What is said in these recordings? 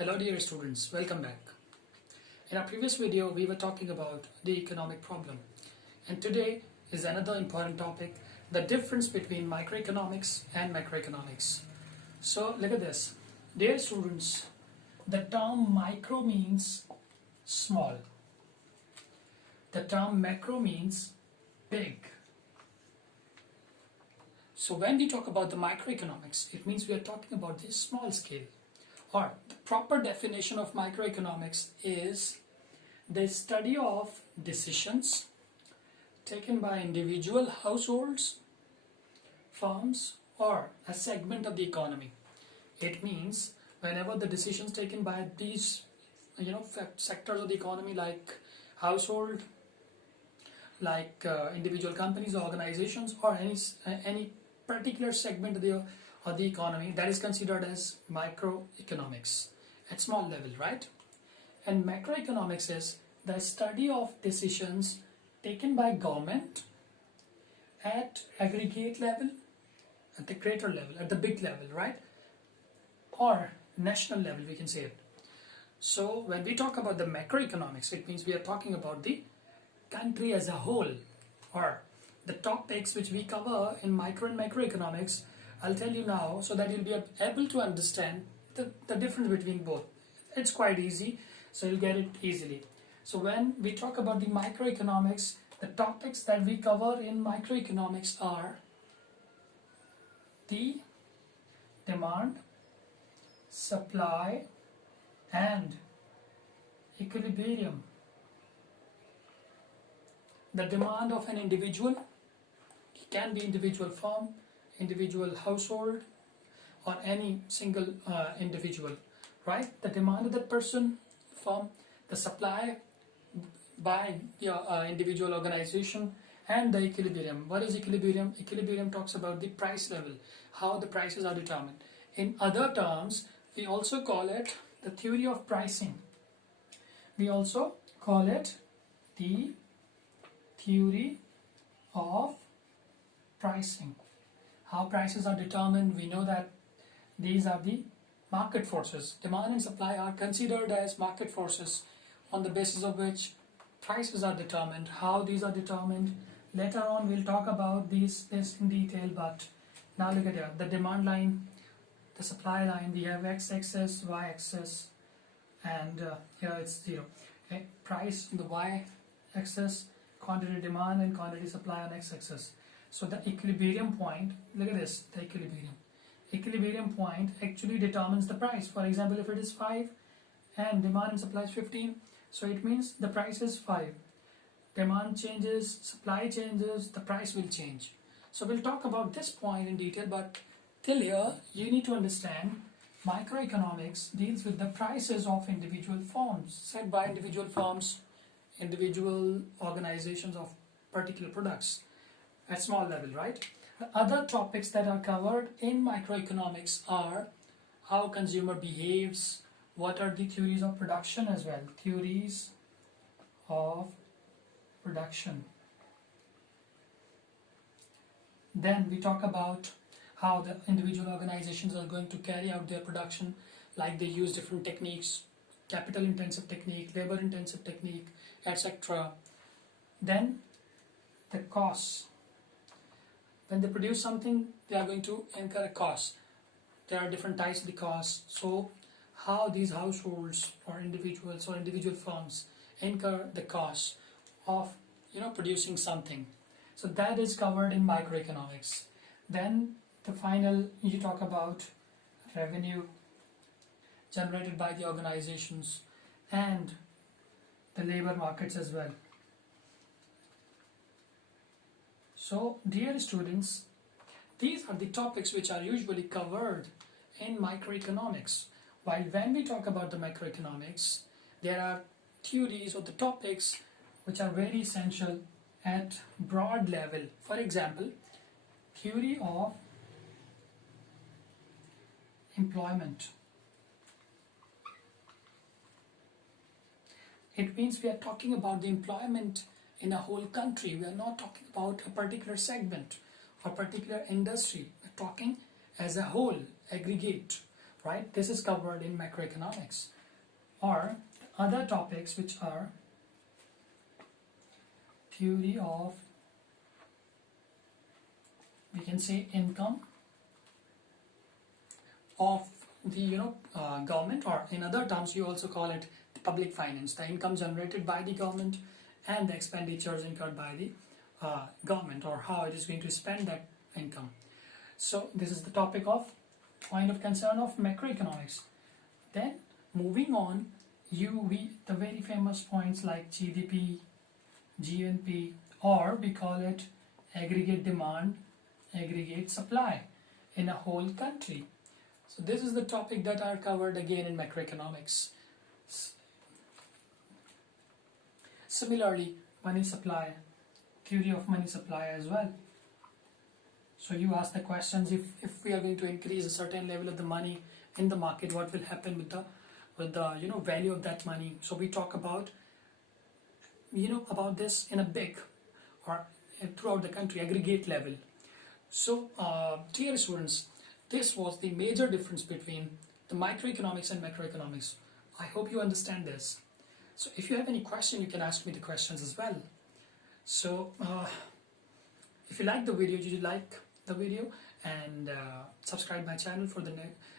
Hello dear students, welcome back. In our previous video we were talking about the economic problem, and today is another important topic, the difference between microeconomics and macroeconomics. So look at this. Dear students, the term micro means small. The term macro means big. So when we talk about the microeconomics, it means we are talking about the small scale. Or the proper definition of microeconomics is the study of decisions taken by individual households, firms, or a segment of the economy. It means whenever the decisions taken by these sectors of the economy, like household, like individual companies or organizations, or any particular segment of the economy, that is considered as microeconomics at small level, right? And macroeconomics is the study of decisions taken by government at aggregate level, at the greater level, at the big level, right? Or national level, we can say it. So when we talk about the macroeconomics, it means we are talking about the country as a whole, or the topics which we cover in micro and macroeconomics. I'll tell you now so that you'll be able to understand the difference between both. It's quite easy, so you'll get it easily. So when we talk about the microeconomics, the topics that we cover in microeconomics are the demand, supply, and equilibrium. The demand of an individual, it can be individual firm, individual household, or any single individual, right? The demand of that person, firm, the supply by your individual organization, and the equilibrium. What is equilibrium? Equilibrium talks about the price level, how the prices are determined. In other terms, we also call it the theory of pricing. We also call it the theory of pricing. How prices are determined, we know that these are the market forces. Demand and supply are considered as market forces on the basis of which prices are determined. How these are determined, later on we'll talk about this in detail, but now look at here. The demand line, the supply line, we have x-axis, y-axis, and here it's 0. Okay? Price on the y-axis, quantity demand and quantity supply on x-axis. So the equilibrium point, look at this, the equilibrium. Equilibrium point actually determines the price. For example, if it is 5 and demand and supply is 15, so it means the price is 5. Demand changes, supply changes, the price will change. So we'll talk about this point in detail, but till here you need to understand microeconomics deals with the prices of individual firms, set by individual firms, individual organizations of particular products at small level, right? The other topics that are covered in microeconomics are how consumer behaves, what are the theories of production as well, theories of production. Then we talk about how the individual organizations are going to carry out their production, like they use different techniques, capital intensive technique, labor intensive technique, etc. Then the costs. When they produce something, they are going to incur a cost. There are different types of the costs. So how these households or individuals or individual firms incur the cost of producing something. So that is covered in microeconomics. Then the final, you talk about revenue generated by the organizations and the labor markets as well. So dear students, these are the topics which are usually covered in microeconomics. While when we talk about the macroeconomics, there are theories or the topics which are very essential at broad level. For example, theory of employment. It means we are talking about the employment in a whole country. We are not talking about a particular segment or particular industry. We are talking as a whole, aggregate. right? This is covered in macroeconomics. Or other topics which are theory of, we can say, income of the government, or in other terms you also call it the public finance, the income generated by the government and the expenditures incurred by the government, or how it is going to spend that income. So this is the topic of point of concern of macroeconomics. Then moving on, the very famous points like GDP, GNP, or we call it aggregate demand, aggregate supply in a whole country. So this is the topic that are covered again in macroeconomics. Similarly, money supply, theory of money supply as well. So you ask the questions, if we are going to increase a certain level of the money in the market, what will happen with the value of that money. So we talk about about this in a big or throughout the country aggregate level. So dear students, this was the major difference between the microeconomics and macroeconomics. I hope you understand this. So if you have any question, you can ask me the questions as well. So if you like the video, you like the video, and subscribe my channel for the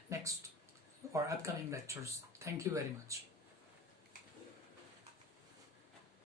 next or upcoming lectures. Thank you very much.